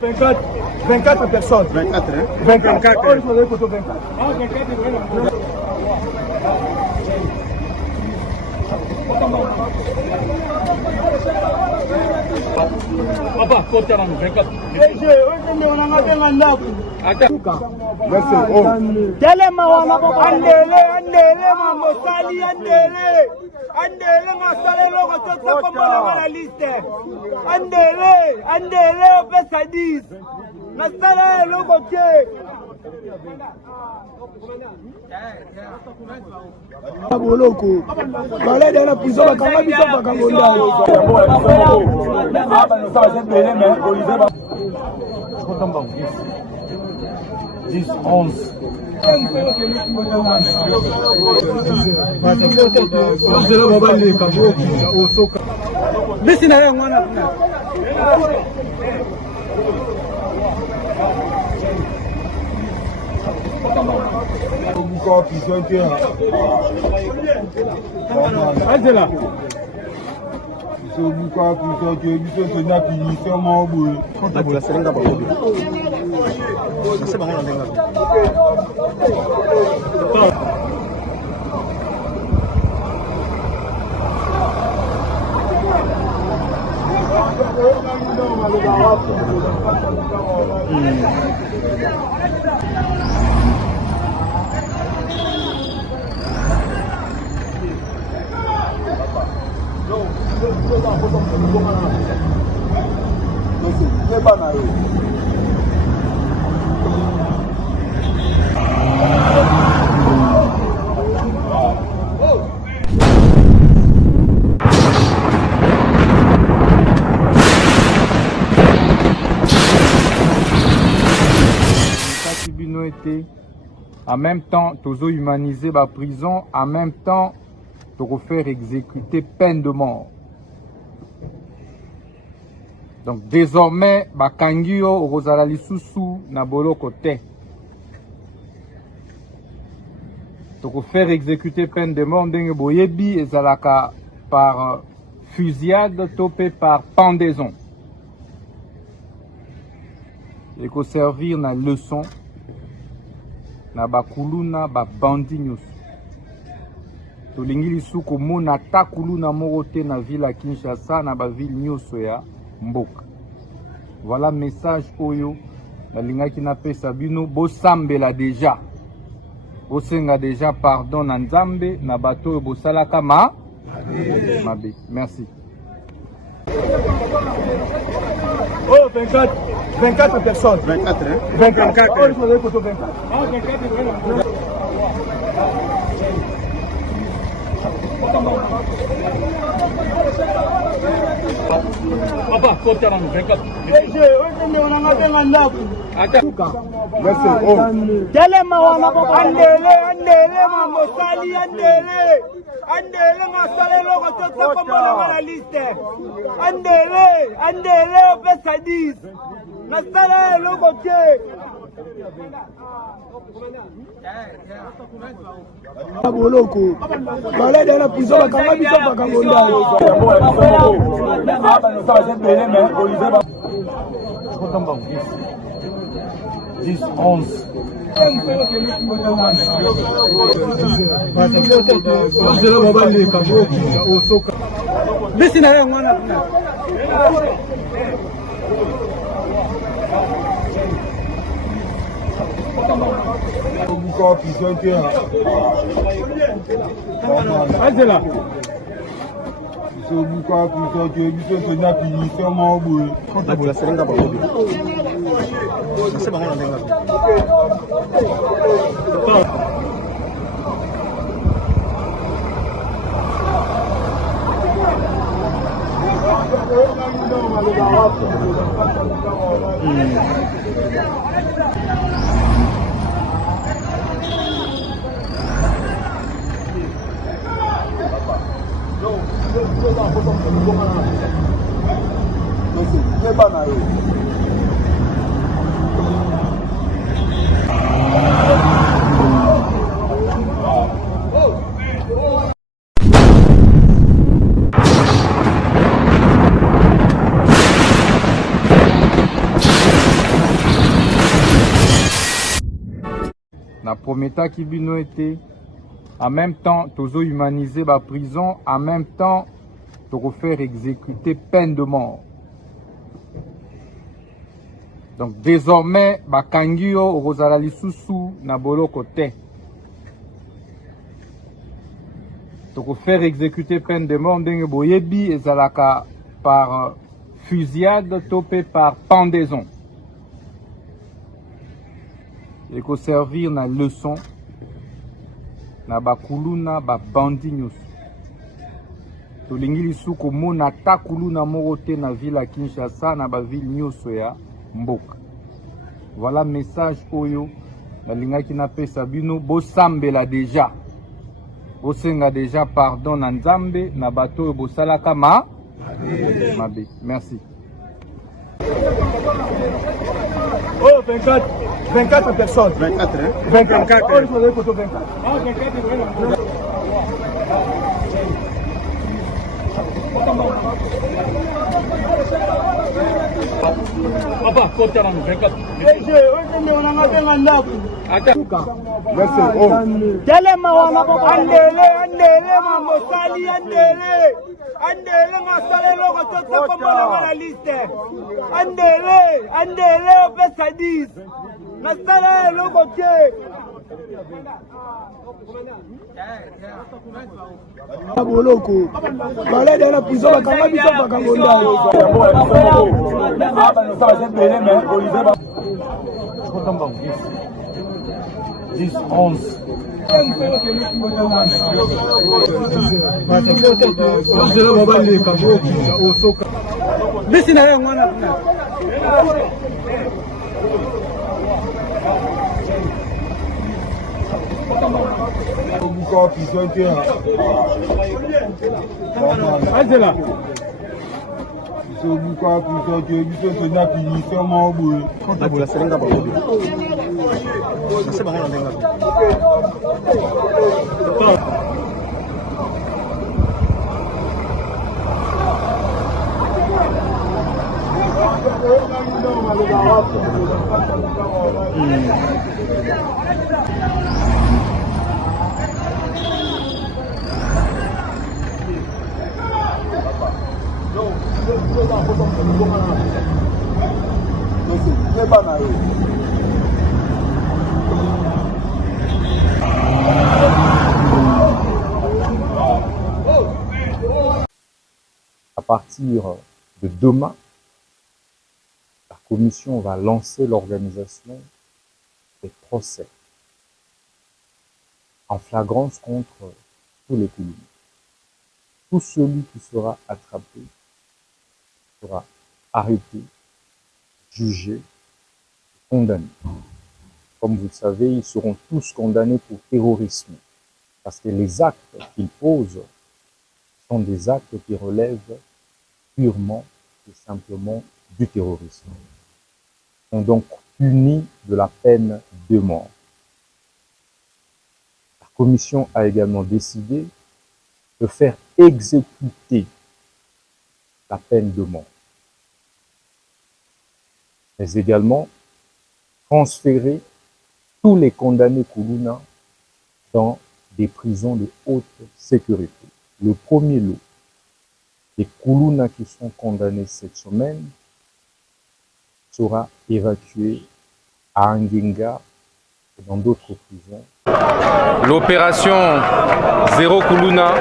24 personnes. 24, hein? 24. Oh, il faudrait photo 24. Papa, faut 24. Merci. Oh. Telema wana andele mamosali andele masale loko tota komona wana liste andele opesa 10 nasala loko ke boloko balede na prison bakanga biso bakangonda 10, 11. En même temps, tous humaniser la prison, en même temps, de refaire exécuter peine de mort. Donc désormais, bakangio rozala lisusu na boloko te. Donc faire exécuter peine de mort ndenge boyebi ezalaka par fusillade topé par pendaison. Et ko servir na leçon na bakuluna ba bandi nyusu. Tolingi lisu komona takuluna moko te na ville ya Kinshasa na ba ville nyusu ya mboka. Voilà message oyo nalingaki na pesa bino bosambela déjà. Bosenga déjà pardon na Nzambe na bato oyo bosalaka mabe. Merci. Oh, 24 personnes. 24, hein? 24. Oh, il faudrait photo 24. Papa, faut 24. Merci. Oh. Telema wana andele mamosali andele masale loko tota komona wana liste andele opesa 10 nasala loko ke boloko balede na prison bakanga biso bakangonda 10, 11. na prometaki bino ete en même temps tozo humaniser ba prison, en même temps toko faire exécuter peine de mort. Donc désormais bakangi yo okozala lisusu na boloko te. Toko faire exécuter peine de mort ndenge boyebi ezalaka par fusillade topé par pendaison. Et qu'on servir na leçon na bakuluna ba bandi nyusu. Tolingi lisu komona ta kuluna moko te na ville ya Kinshasa na ba ville nyusu ya mboka. Voilà message oyo nalingaki napesa bino bosambela déjà. Bosenga déjà pardon na Nzambe na bato oyo bosalaka mabe. Merci. Oh, 24 personnes. 24, hein? 24. Oh, il faut photo 24. Ah, 24, Papa, faut faire un 24. Merci. Oh. Andele masale loko tota kombola wala liste. Andele opesa 10. Masale loko ke. Boloko. Bale de la prison bakanga biso bakangonda. Je compte en banque. 10, 11. À partir de demain, la commission va lancer l'organisation des procès en flagrance contre tous les criminels. Tout celui qui sera attrapé sera arrêté, jugé, condamné. Comme vous le savez, ils seront tous condamnés pour terrorisme, parce que les actes qu'ils posent sont des actes qui relèvent purement et simplement du terrorisme. Ils sont donc punis de la peine de mort. La commission a également décidé de faire exécuter la peine de mort, mais également transférer tous les condamnés Kuluna dans des prisons de haute sécurité. Le premier lot des Kuluna qui sont condamnés cette semaine sera évacué à Angenga et dans d'autres prisons. L'opération Zéro Kuluna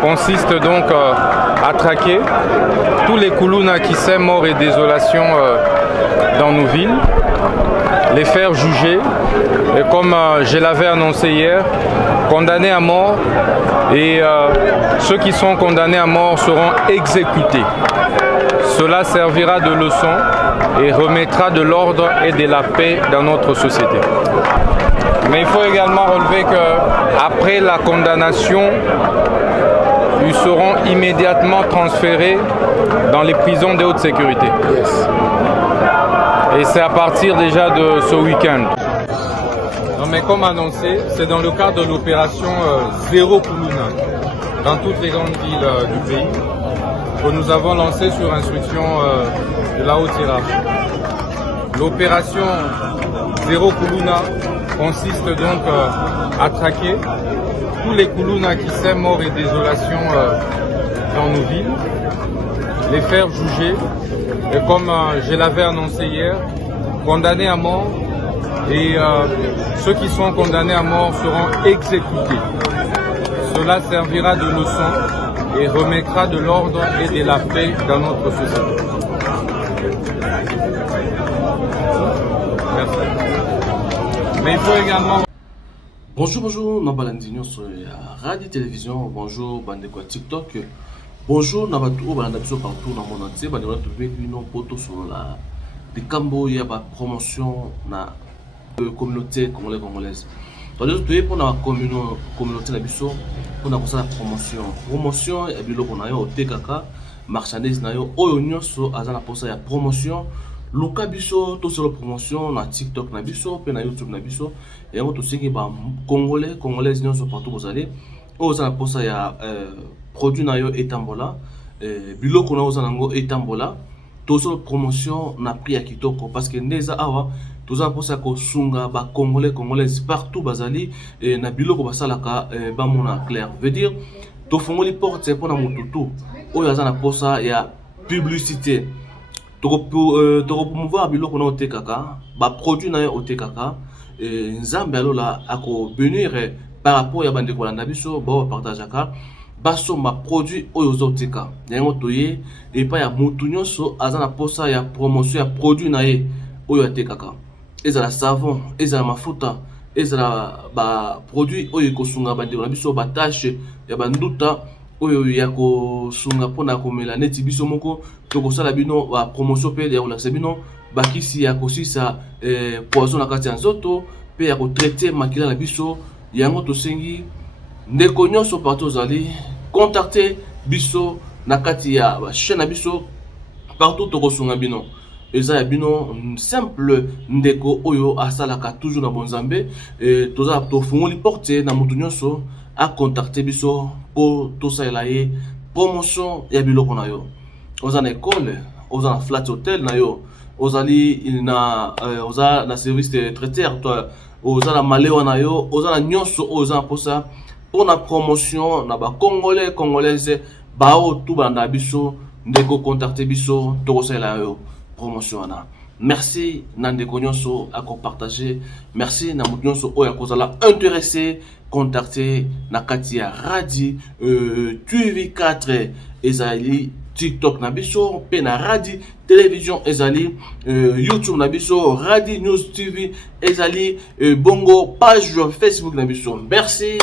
consiste donc à traquer tous les Kuluna qui sèment mort et désolation dans nos villes, les faire juger et, comme je l'avais annoncé hier, condamnés à mort, et ceux qui sont condamnés à mort seront exécutés. Cela servira de leçon et remettra de l'ordre et de la paix dans notre société. Mais il faut également relever qu'après la condamnation, ils seront immédiatement transférés dans les prisons de haute sécurité. Et c'est à partir déjà de ce week-end. Mais comme annoncé, c'est dans le cadre de l'opération Zéro Kuluna dans toutes les grandes villes du pays que nous avons lancé sur instruction de la haute hiérarchie. L'opération Zéro Kuluna consiste donc à traquer tous les Koulouna qui sèment mort et désolation dans nos villes, les faire juger et comme je l'avais annoncé hier, condamnés à mort et ceux qui sont condamnés à mort seront exécutés. Cela servira de leçon et remettra de l'ordre et de la paix dans notre société. Merci. Mais il faut également... Bonjour, Nabalandinho sur Radio Télévision, bonjour, Bandeko TikTok, bonjour, Nabatou, Balandabiso partout dans le monde entier, Bandeko trouver une photo sur la des Cambo, il y a une promotion dans la communauté congolaise. Donc, nous pour la communauté Nabiso, pour la promotion. Promotion, il y a des gens qui ont marchandises, oyo so azana posa ya promotion. Luka biso to sur la promotion na TikTok na biso pe na YouTube na biso et on to siki ba congolais nyonso partout vous allez oza na posa ya produit na yo etambola biloko na oza nango etambola to sur promotion na prix ya kitoko parce que ndeza awa toza posa ko sunga ba congolais partout bazali na biloko basalaka ba mona clair veut dire to fongoli porte pour na mututu oyo aza na posa ya publicité. Pour promouvoir biloko na otekaka ba produit na yo otekaka nzambe alola ako bénir par rapport ya bande kolanda biso ba partageaka baso ma produit oyo zoteka yango toye et pas ya mutu nyonso azana posa ya promotion ya produit na ye oyo atekaka ezala savon ezala mafuta ezala ba produit oyo kosunga bande kolanda biso ba tâche ya banduta oyo ya kosunga pona komela neti biso moko tokosala bino ba promotion pe ya kolakisa bino bakisi ya kosisa poison na kati ya nzoto pe ya kotraite makila na biso yango tosengi ndeko nyonso partout ozali contacter biso na kati ya chaîne na biso partout tokosunga bino eza ya bino simple ndeko oyo asalaka toujours na bonzambe toza tofungoli porte na mutu nyonso a contacter biso pour tout ça là promotion ya biloko na yo oza na école oza na flat hotel na yo ozali na oza na service de traiteur toi oza na malewa na yo oza na nyonso oza pour ça pour na promotion na ba congolaises ba o tout banda biso ndeko contacter biso to ça là yo promotion na. Merci Nandeko Nyonso à partager. Merci Namut Nyonso Oya Kozala intéressé. Contacter Nakatia Radi TV4 Ezali TikTok Nabiso Pena Radi Télévision Ezali YouTube Nabiso Radi News TV Ezali Bongo page Facebook Nabiso. Merci.